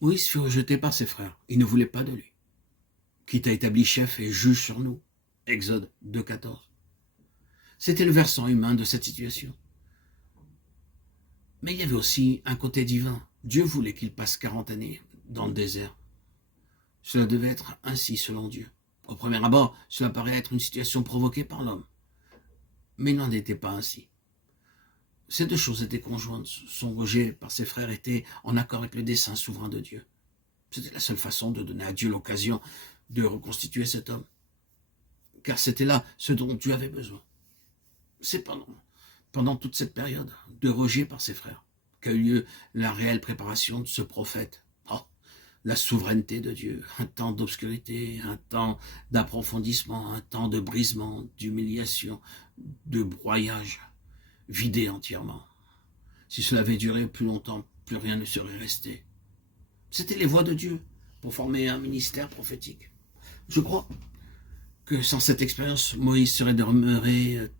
Moïse fut rejeté par ses frères. Ils ne voulaient pas de lui. Qui t'a établi chef et juge sur nous. Exode 2,14. C'était le versant humain de cette situation. Mais il y avait aussi un côté divin. Dieu voulait qu'il passe 40 années dans le désert. Cela devait être ainsi selon Dieu. Au premier abord, cela paraît être une situation provoquée par l'homme. Mais il n'en était pas ainsi. Ces deux choses étaient conjointes. Son rejet par ses frères était en accord avec le dessein souverain de Dieu. C'était la seule façon de donner à Dieu l'occasion de reconstituer cet homme. Car c'était là ce dont Dieu avait besoin. C'est pendant toute cette période de rejet par ses frères qu'a eu lieu la réelle préparation de ce prophète. Oh, la souveraineté de Dieu, un temps d'obscurité, un temps d'approfondissement, un temps de brisement, d'humiliation, de broyage, vidé entièrement. Si cela avait duré plus longtemps, plus rien ne serait resté. C'était les voies de Dieu pour former un ministère prophétique. Je crois que sans cette expérience, Moïse serait demeuré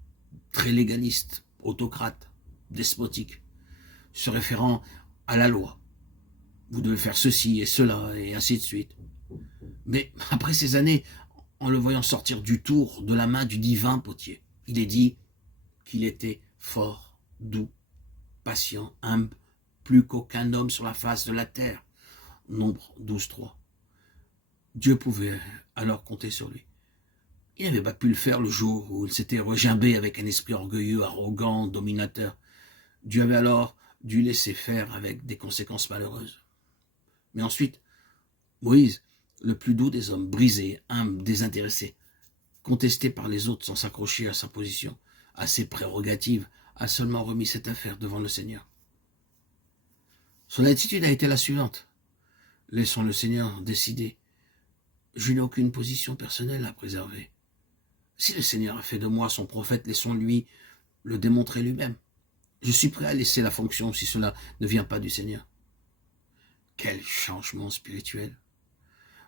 très légaliste, autocrate, despotique, se référant à la loi. Vous devez faire ceci et cela, et ainsi de suite. Mais après ces années, en le voyant sortir du tour de la main du divin potier, il est dit qu'il était fort, doux, patient, humble, plus qu'aucun homme sur la face de la terre. Nombre 12,3. Dieu pouvait alors compter sur lui. Il n'avait pas pu le faire le jour où il s'était regimbé avec un esprit orgueilleux, arrogant, dominateur. Dieu avait alors dû laisser faire avec des conséquences malheureuses. Mais ensuite, Moïse, le plus doux des hommes, brisé, humble, désintéressé, contesté par les autres sans s'accrocher à sa position, à ses prérogatives, a seulement remis cette affaire devant le Seigneur. Son attitude a été la suivante. Laissons le Seigneur décider. Je n'ai aucune position personnelle à préserver. Si le Seigneur a fait de moi son prophète, laissons-lui le démontrer lui-même. Je suis prêt à laisser la fonction si cela ne vient pas du Seigneur. Quel changement spirituel!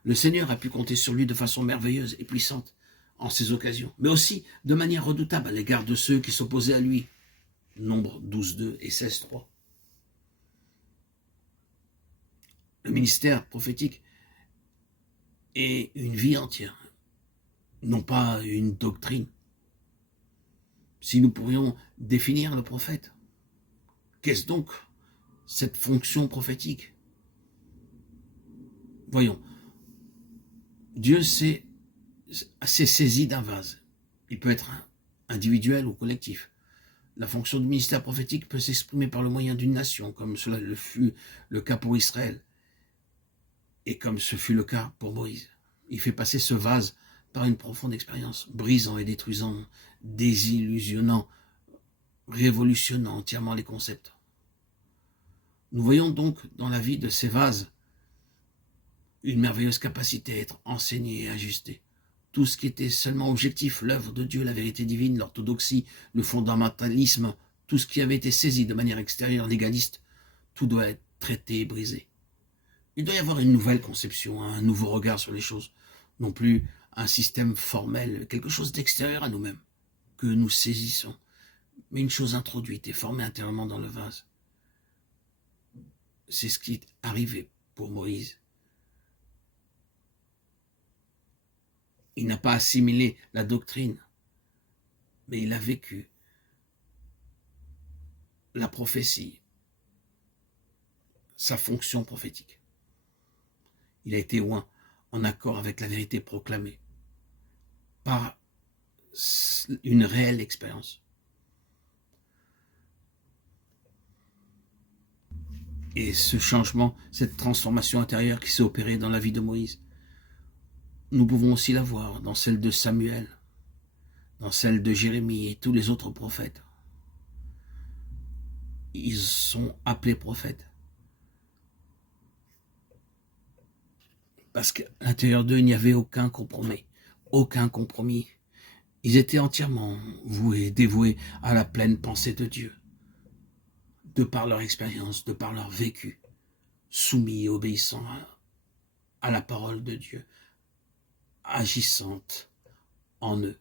Le Seigneur a pu compter sur lui de façon merveilleuse et puissante en ces occasions, mais aussi de manière redoutable à l'égard de ceux qui s'opposaient à lui. Nombre 12,2 et 16,3. Le ministère prophétique est une vie entière, non pas une doctrine. Si nous pourrions définir le prophète, qu'est-ce donc cette fonction prophétique? Voyons, Dieu s'est saisi d'un vase. Il peut être individuel ou collectif. La fonction du ministère prophétique peut s'exprimer par le moyen d'une nation, comme cela le fut le cas pour Israël, et comme ce fut le cas pour Moïse. Il fait passer ce vase par une profonde expérience, brisant et détruisant, désillusionnant, révolutionnant entièrement les concepts. Nous voyons donc dans la vie de ces vases une merveilleuse capacité à être enseigné et ajusté. Tout ce qui était seulement objectif, l'œuvre de Dieu, la vérité divine, l'orthodoxie, le fondamentalisme, tout ce qui avait été saisi de manière extérieure, légaliste, tout doit être traité et brisé. Il doit y avoir une nouvelle conception, un nouveau regard sur les choses, non plus un système formel, quelque chose d'extérieur à nous-mêmes, que nous saisissons, mais une chose introduite et formée intérieurement dans le vase. C'est ce qui est arrivé pour Moïse. Il n'a pas assimilé la doctrine, mais il a vécu la prophétie, sa fonction prophétique. Il a été oint en accord avec la vérité proclamée par une réelle expérience. Et ce changement, cette transformation intérieure qui s'est opérée dans la vie de Moïse, nous pouvons aussi la voir dans celle de Samuel, dans celle de Jérémie et tous les autres prophètes. Ils sont appelés prophètes parce qu'à l'intérieur d'eux, il n'y avait aucun compromis. Aucun compromis. Ils étaient entièrement dévoués à la pleine pensée de Dieu, de par leur expérience, de par leur vécu, soumis et obéissant à la parole de Dieu, agissante en eux.